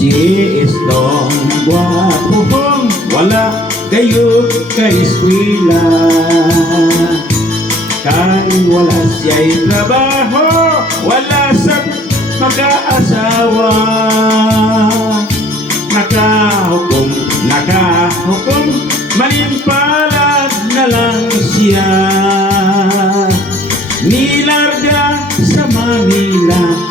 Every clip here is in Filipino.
Si Istong gwapong wala kayo ka-eskwela, kay wala siya'y trabaho, wala sa mag-aasawa. Nakahukom, malimpalad na lang siya. Nilarga sa Manila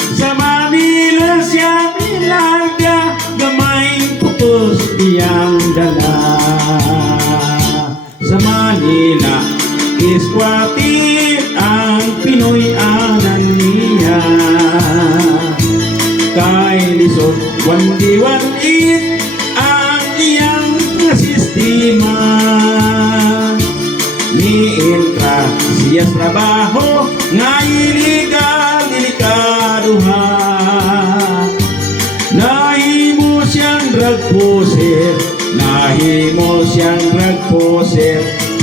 siya nilarga, gamay pupos iyang dala. Sa Manila, iskwati ang Pinoy anan niya. Kay lisod, 1D1 ang iyang sistema. Nientra siya sa trabaho, nga iligal, delikaduha. Nahimo siyang drug poser,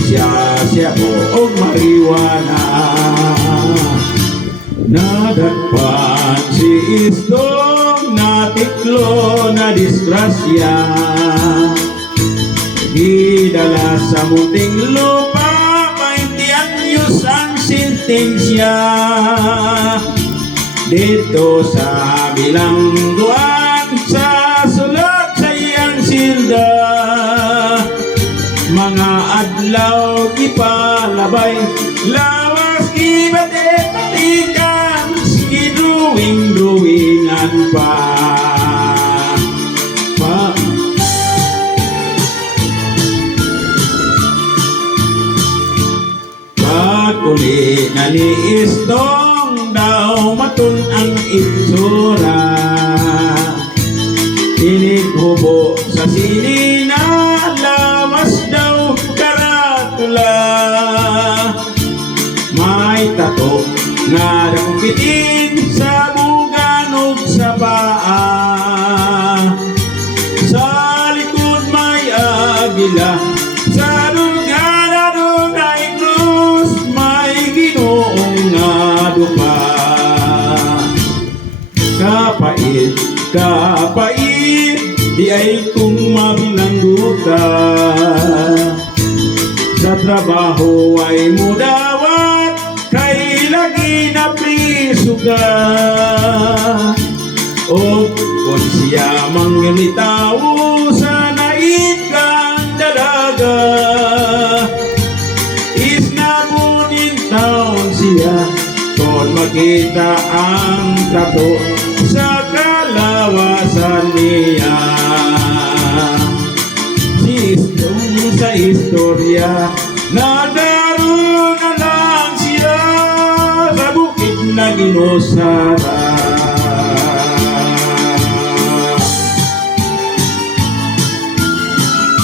siya buog marijuana. Nadagpan si Istong, natiklo na disgrasya. Gidala sa munting lupa, 20 anyos ang sentensya. Dito sa bilangguan, sa sulod sa iyang silda, mga adlaw ipalabay, lawas ibate-patikan, idruwing-druwingan pa. Pag-uli na ni Istong, daw matun ang itsura. Tinighubo sa sinina, lawas daw karatula. May tato nga dakukitin sa buganog sa paa. Sa likod may agila, sa dulgana doon ay krus, may Ginoong nga dupa. Kapait, di ay kung mabilanggo ka. Sa trabaho ay mudawat, kay lagi na priso ka. O kung siya manglitaw, sa nait kang dalaga, is nabunin taon siya, kung makita ang tato sa kalawasan niya. Si Istong sa istorya, nadaro na lang siya sa bukid na Ginosara.